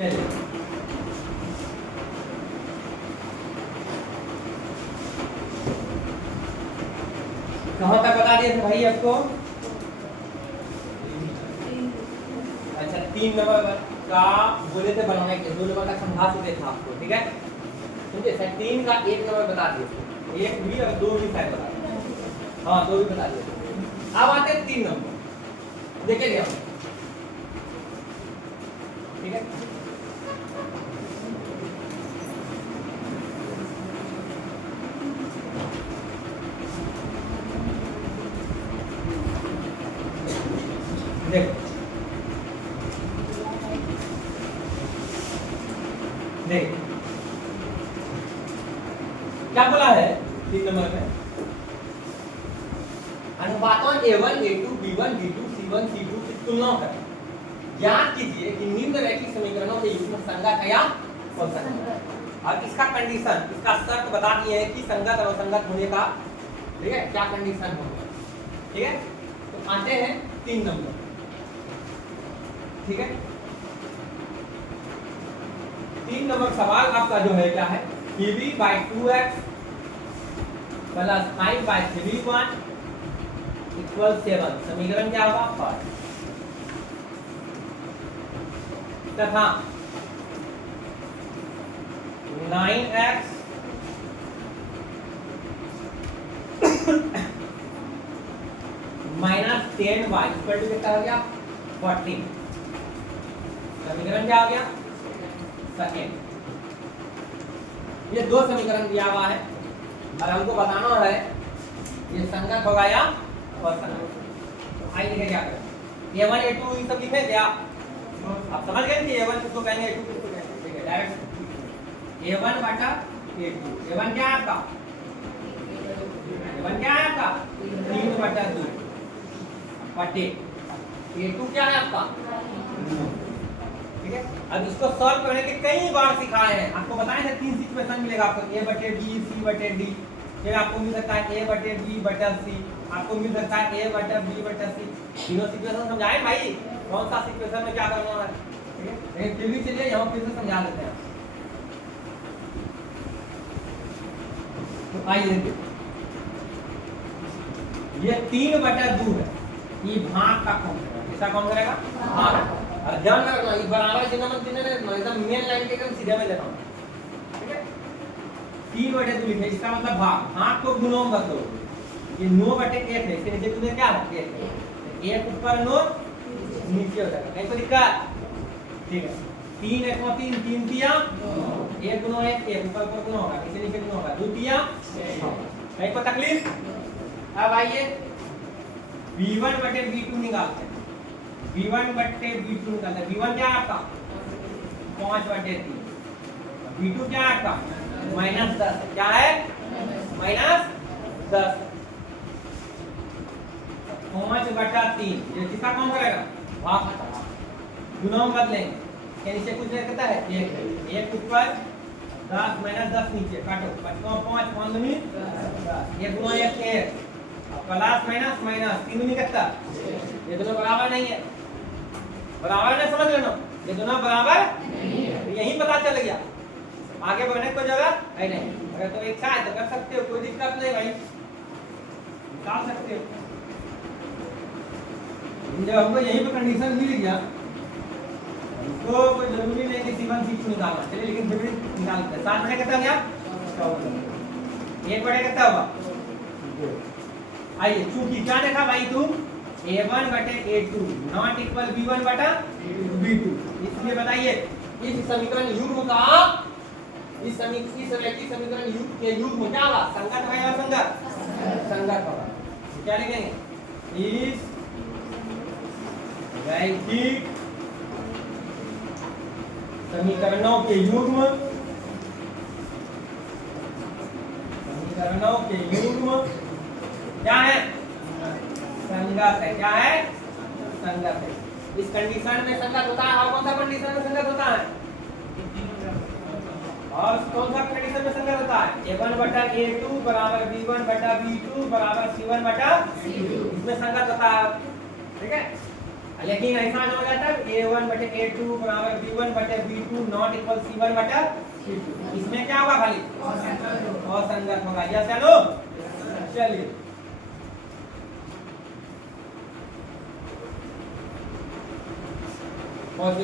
चलिए कहाँ तक बता दिए थे भाई आपको? अच्छा 3 नंबर का बोले थे बनाने के, 2 नंबर का समझा चुके थे आपको, ठीक है। समझे? 3 का 1 नंबर बता दिए, 1 भी और 2 भी शायद बता दिए। हाँ 2 भी बता दिए। अब आते हैं 3 नंबर, देखेंगे हम, ठीक है। देखो देख क्या बोला है 3 नंबर में, अनुपातों A1, A2, B1, B2, C1, C2 की तुलना करें। ज्ञात कीजिए कि निम्नलिखित समीकरणों के युग्म संगत है या असंगत है। और इसका कंडीशन, इसका शर्त बता दिए है कि संगत और असंगत होने का, ठीक है, क्या कंडीशन होगा, ठीक है। तो आते हैं 3 नंबर, ठीक है। 3 नंबर सवाल आपका जो है क्या है, PB/2x प्लस 5/3y इक्वल 7, समीकरण क्या होगा 5, तथा 9x minus 10y equal to कितना हो गया 14, समीकरण क्या हो गया सेकेंड। ये 2 समीकरण दिया हुआ है और हमको बताना है ये संगत होगा या असंगत। तो आइए लिखे क्या करें, A1 A2 ये सब लिखे क्या आप समझ गए कि A1 किसको कहेंगे A2 किसको कहेंगे, ठीक है। डायरेक्ट A1 बटा A2, A1 क्या है आपका, A1 क्या है आपका 3/2 बटे A2 क्या है आपका, ठीक है। अब इसको सॉल्व करने के कई बार सिखाए हैं, आपको बताए थे 3 सिचुएशन मिलेगा आपको, A/B C/D, फिर आपको मिल सकता है A/B/C, आपको मिल सकता है A/B/C। तीनों सिचुएशन समझाए भाई, कौन सा सिचुएशन में क्या करना है, ठीक है। लेकिन फिर भी चलिए यहाँ फिर से समझा देते हैं। तो आइए देखिए, ये 3/2 है, ये भाग का कौन करेगा, किसका कौन करेगा भाग। और ध्यान रखना ये बराबर चिन्ह मत देना, एकदम मेन लाइन के एकदम सीधे में लेना, ठीक है। 3/2 लिखे, इसका मतलब भाग को गुणों में बदलो, ये 9/1 है, इसके नीचे कितने क्या है 1 ऊपर 9 नीचे हो जाएगा, कहीं पर दिक्कत, ठीक है। 3 1 3 3 तिया 1 गुना 1 ऊपर ऊपर गुना होगा, नीचे नीचे गुना होगा 2 तिया 6, कहीं पर तकलीफ। अब आइए V1/V2 निकालते हैं, V1/V2 निकालते हैं। V1 क्या है आपका 5/3, V2 क्या है आपका -10, क्या है -10, 5/3, ये किसका कौन करेगा भाग का, गुना में बदलेंगे, के नीचे कुछ नहीं करता है 1 ऊपर 10 -10 नीचे काटो, 5 5 दूनी 10, 1 गुना 1 प्लस माइनस माइनस 3 दूनी कितना, ये दोनों बराबर नहीं है, बराबर नहीं, समझ लेना ये दोनों बराबर नहीं है, तो यही पता चल गया, आगे बढ़ने को जगह है नहीं। अगर तो एक साथ तो कर सकते हो, कोई दिक्कत नहीं भाई, निकाल सकते हो। जब हमको यहीं पर कंडीशन मिल गया तो कोई जरूरी नहीं कि C1 C2 निकालना, चलिए लेकिन फिर भी निकालते हैं। 7 बटे कितना गया 14, 1 बटे कितना होगा 2। आइए चूंकि क्या देखा भाई तू A1/A2 नॉट इक्वल B1/B2, इसलिए बताइए इस समीकरण युग्म का, इस समीकरण युग्म के युग्म क्या होगा संगत है या असंगत, संगत होगा। क्या लिखेंगे इस रैखिक समीकरणों के युग्म, समीकरणों के युग्म क्या है संगत है, क्या है संगत है। इस कंडीशन में संगत होता है, और कौन सा कंडीशन में संगत होता है, और कौन सा कंडीशन में संगत होता है A1/A2 बराबर B1/B2 बराबर C1/C2, इसमें संगत होता है, ठीक है। लेकिन ऐसा हो जाता है a1 बटे a2 बराबर b1 बटे b2 नॉट इक्वल c1 बटे c2। इसमें क्या होगा खाली असंगत होगा। यस चलो चलिए बहुत